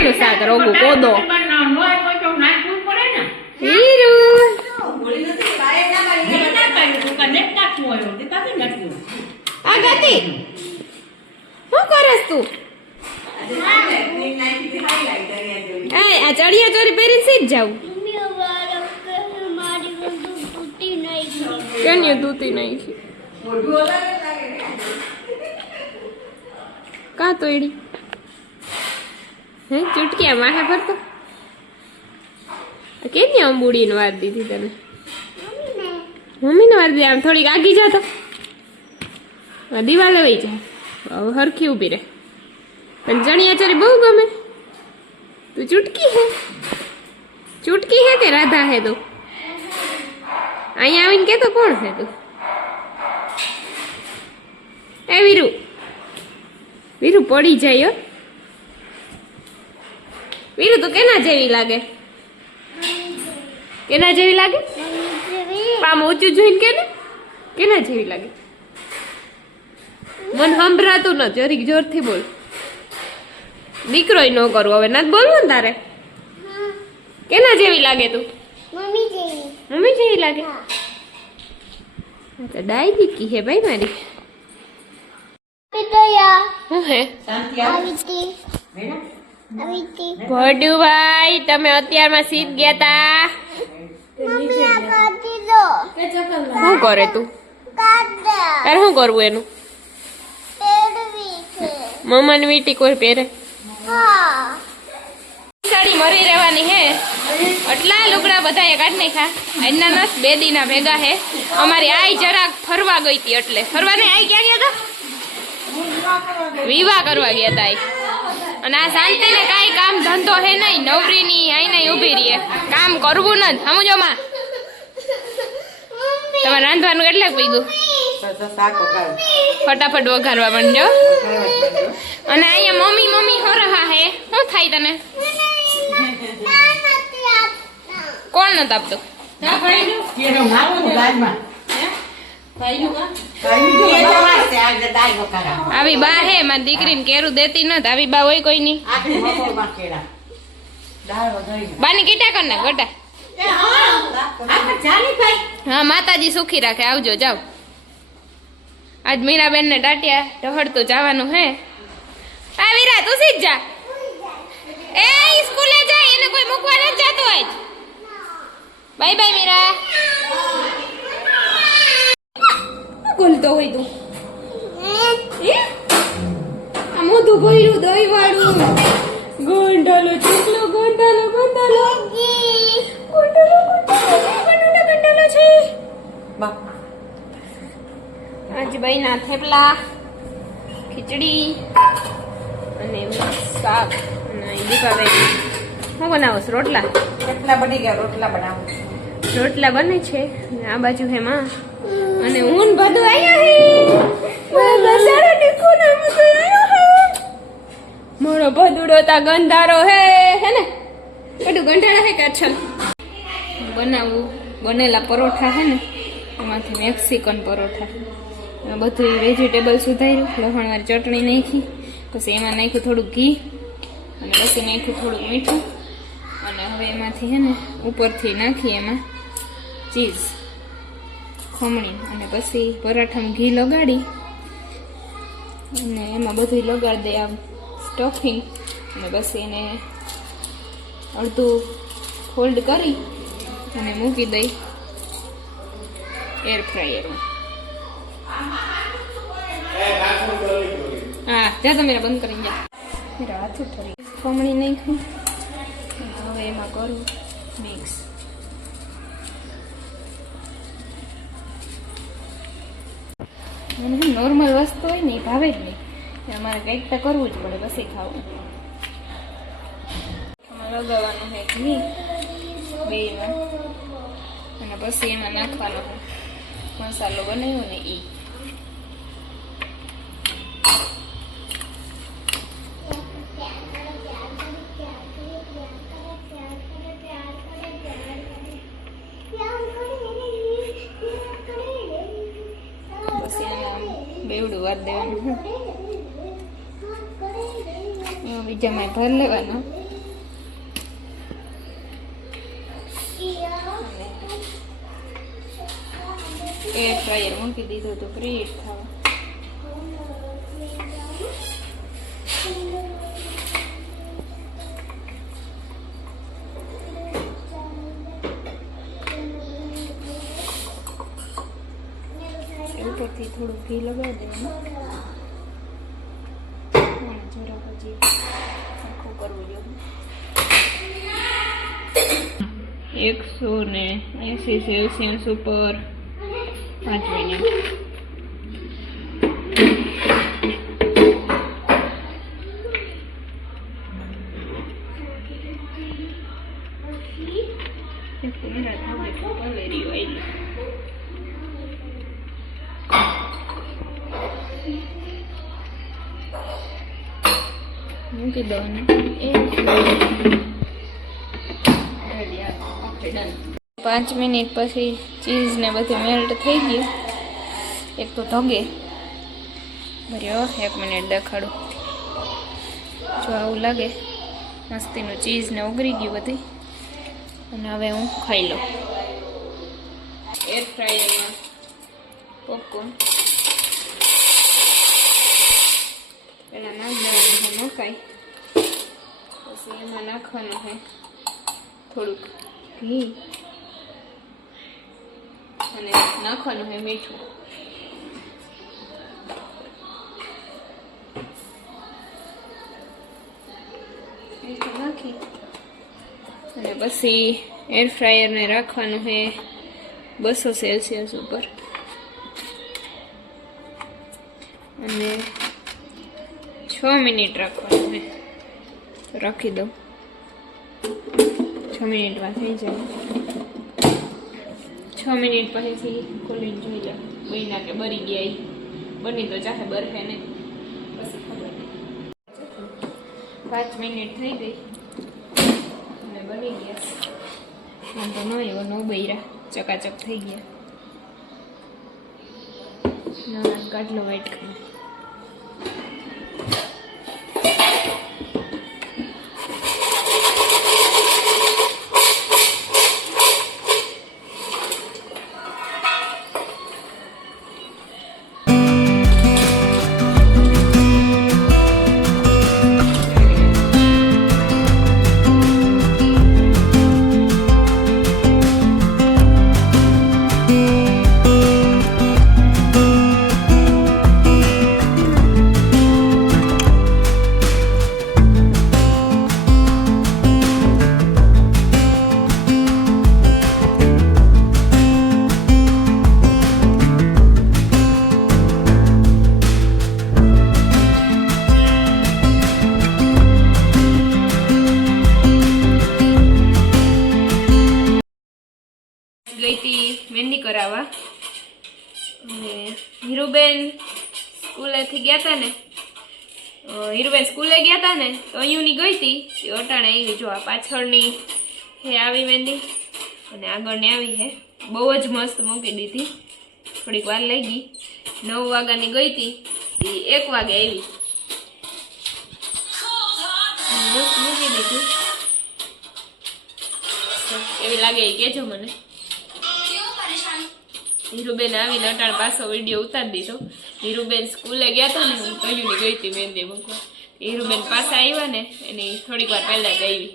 શેનું શાક રોગું કોદો હીરુ આ ગતિ શું કરસ તું આ ચડિયા ચોરી પહેરીને સીધ જાવ કેન્યુ તૂટી નાખી કા તોડી હે ચૂટકી માથે ભરતો કેની અંબુડીને વાર દીધી તને મમ્મીને વાર દીધી આમ થોડીક આગી જા તો દિવાલે વહી જાય હવે હરખી ઊભી રહે પણ ચણિયા ચોરી બહુ ગમે તું ચૂટકી હે કે રાધા હે તું અહીંયા આવીને કેતો કોણ છે તું એ વીરુ વીરુ પડી જાય હો વીરુ તું કેના જેવી લાગે કેના જેવી લાગે આમ ઊંચું જોઈને કેના જેવી લાગે મન સંભળાતું ન જરીક જોરથી બોલ દીકરો ન કરું હવે નથી બોલવું ને તારે કેના જેવી લાગે તું મમ્મી જેવી લાગે તો ડાઈ દીકી હે ભાઈ મારી હું હે ભડુભાઈ તમે અત્યારમાં સીધ ગયા તા શું કરે તું તારે શું કરવું એનું મમ્માની વીટી કોઈ પહેરે સાડી મરી રહેવાની હે એટલા લુગડા બધા કાઢ નાખ્યા આજના નસ 2 દીના ભેગા હે અમારી આઈ જરાક ફરવા ગઈ હતી એટલે ફરવા ને આઈ ક્યાં ગયા હતા વિવાહ કરવા ગયા હતા અને આ શાંતિ ને કાઈ કામ ધંધો હે નહીં નવરી ની આઈ નહીં ઉભી રહીએ કામ કરવું ન સમજો માં તમારે રાંધવાનું કેટલાક પીગું ફટાફટ વઘારવા માંડજો અને અહીંયા મમ્મી હો રહા હે શું થાય તને કોણ નત આપતું આવી બા હે મારી દીકરીને કેરું દેતી નત આવી બા હોય કોઈ ની બાની કીટા કર ના ગટા હા માતાજી સુખી રાખે આવજો જાવ આજ મીરાબેન ને ટાટિયા ઢહડતું જવાનું હે આ વીરા તું સીધ જા એ સ્કૂલે જા એને કોઈ મૂકવા ન જાતો આજ બાય બાય મીરા બોલતો હોય તું આ મોઢું ભર્યું દહીં વાળું ગોંડલો ચૂકલો ગોંડલો છે આજ ભાઈ ના થેપલા ખીચડી અને શાક અને દીપાભાઈ શું બનાવો રોટલા બની ગયા રોટલા બને છે આ બાજુ હે માં અને ઊન બધું આયા હે બસાડો નીકો ના બધું આયો હે મોરો ભદુડો તા ગંધારો હે ને બધું ગંધારા હે કાછલ બનાવું બનેલા પરોઠા હે ને એમાંથી મેક્સિકન પરોઠા બધું વેજીટેબલ સુધાર્યું લસણવાળી ચટણી નાખી પછી એમાં નાખ્યું થોડુંક ઘી અને પછી નાખ્યું થોડુંક મીઠું અને હવે એમાંથી હે ને ઉપરથી નાખી એમાં ચીઝ ખમણી અને પછી પરાઠામાં ઘી લગાડી અને એમાં બધું લગાડી દે આમ સ્ટફિંગ અને પછી એને અડધું ફોલ્ડ કરી અને મૂકી દઈ એર ફ્રાયરમાં હા જા તમે બંધ કરી જા મેરા હાથ થોડી ખમણી નાખું હવે એમાં કરું મિક્સ મને નોર્મલ વસ્તુ હોય ને એ ભાવે જ નહીં અમારે કંઈક તો કરવું જ પડે પછી ખાવું લગાવવાનું છે ઘી બેમાં અને પછી એમાં નાખવાનો મસાલો બનાવ્યો ને એ બેવડું વાર દેવાનું બીજામાં ભર લેવાનું એર ફ્રાયર મૂકી દીધું તો પ્રીટ થવા. ઉપરથી થોડું ઘી લગાવી દેવાનું. જરા પછી આખું કરવું જોઈએ. 180 સેલ્સિયસ ઉપર 5 મિનિટ. મૂકી દો ને 5 મિનિટ પછી ચીઝ ને બધું મેલ્ટ થઈ ગયું. એક તો ધગે બરાબર. 1 મિનિટ દેખાડું. જો આવું લાગે મસ્તીનું ચીઝ ને ઓગળી ગયું બધી. અને હવે હું ખાઈ લઉં. એર ફ્રાયરમાં પોપકોર્ન પહેલાં નાખી દેવાનું છે મકાઈ. પછી એમાં નાખવાનું છે થોડુંક ઘી અને નાખવાનું છે મીઠું. મીઠું નાખી અને પછી એર ફ્રાયરને રાખવાનું છે 200 સેલ્સિયસ ઉપર. અને 6 મિનિટ રાખવાનું છે. રાખી દઉં. 6 મિનિટમાં થઈ જાય. 6 મિનિટ પછીથી ખોલીને જોઈ લો બન્યા કે બરી ગયા. એ બની તો ચાહે બરફે ને પછી ખબર નહીં. 5 મિનિટ થઈ ગઈ અને બની ગયા. આમ તો ન એવો ન બૈરા ચકાચક થઈ ગયા. ના કાટલો વેટ કરી. ગઈ હતી મહેંદી કરાવવા. અને હીરુબેન સ્કૂલેથી ગયા હતા ને, હીરુબેન સ્કૂલે ગયા હતા ને તો અહીંની ગઈ હતી. અટાણે આવી જો આ પાછળની હે આવી મહેંદી અને આગળની આવી હે. બહુ જ મસ્ત મૂકી દીધી. થોડીક વાર લાગી. 9 વાગ્યાની ગઈ હતી એ 1 વાગે આવી. મસ્ત મૂકી દીધી. એવી લાગે એ કહેજો મને. હીરુબેન આવીને અટાણ પાછો વિડીયો ઉતારી દીધો. હીરુબેન સ્કૂલે ગયા હતા ને હું કહીને ગઈ હતી મહેંદી મૂકવા. હીરુબેન પાછા આવ્યા ને એની થોડીક વાર પહેલા જ આવી.